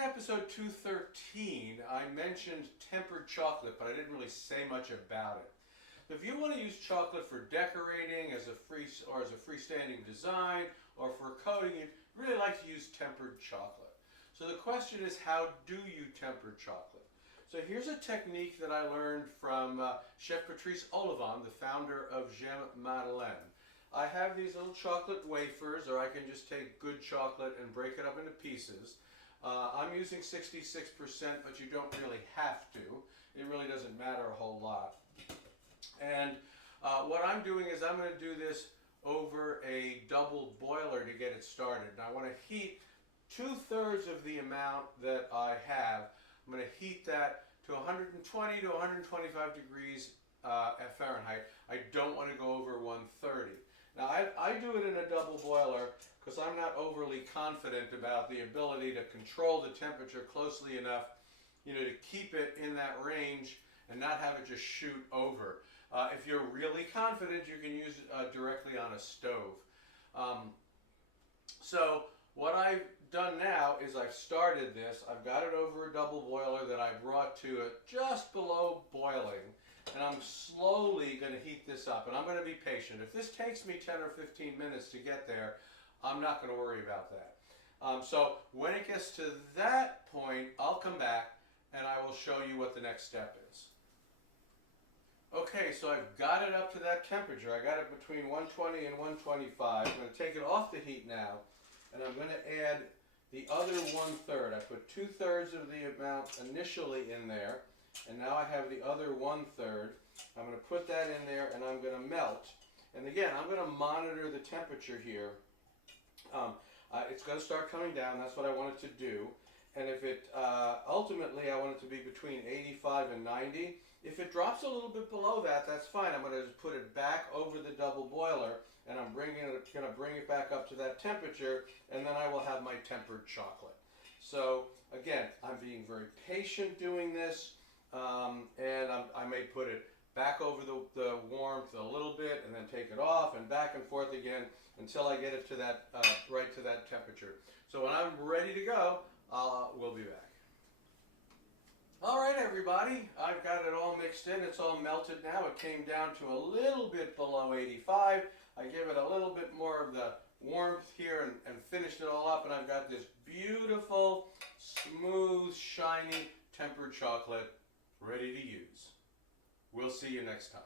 in episode 213, I mentioned tempered chocolate, but I didn't really say much about it. If you want to use chocolate for decorating as a freestanding design or for coating, you'd really like to use tempered chocolate. So the question is, how do you temper chocolate? So here's a technique that I learned from Chef Patrice Olivon, the founder of J'Aime Madeliene. I have these little chocolate wafers, or I can just take good chocolate and break it up into pieces. I'm using 66%, but you don't really have to. It really doesn't matter a whole lot. And what I'm doing is I'm going to do this over a double boiler to get it started. And I want to heat 2/3 of the amount that I have. I'm going to heat that to 120 to 125 degrees Fahrenheit. I don't want to go over 130. Now I do it in a double boiler because I'm not overly confident about the ability to control the temperature closely enough, to keep it in that range and not have it just shoot over. If you're really confident, you can use it directly on a stove. So what I've done now is I've started this. I've got it over a double boiler that I brought to just below boiling. And I'm slowly going to heat this up. And I'm going to be patient. If this takes me 10 or 15 minutes to get there, I'm not going to worry about that. So when it gets to that point, I'll come back and I will show you what the next step is. Okay, so I've got it up to that temperature. I got it between 120 and 125. I'm going to take it off the heat now, and I'm going to add the other 1/3. I put 2/3 of the amount initially in there, and now I have the other 1/3. I'm going to put that in there, and I'm going to melt. And again, I'm going to monitor the temperature here. It's going to start coming down. That's what I want it to do. And if it, ultimately I want it to be between 85 and 90. If it drops a little bit below that, that's fine. I'm going to just put it back over the double boiler, and I'm going to bring it back up to that temperature, and then I will have my tempered chocolate. So again, I'm being very patient doing this, and I may put it back over the warmth a little bit, and then take it off, and back and forth again until I get it to that right to that temperature. So when I'm ready to go, we'll be back. All right, everybody, I've got it all mixed in. It's all melted now. It came down to a little bit below 85. I give it a little bit more of the warmth here and finished it all up, and I've got this beautiful, smooth, shiny, tempered chocolate ready to use. We'll see you next time.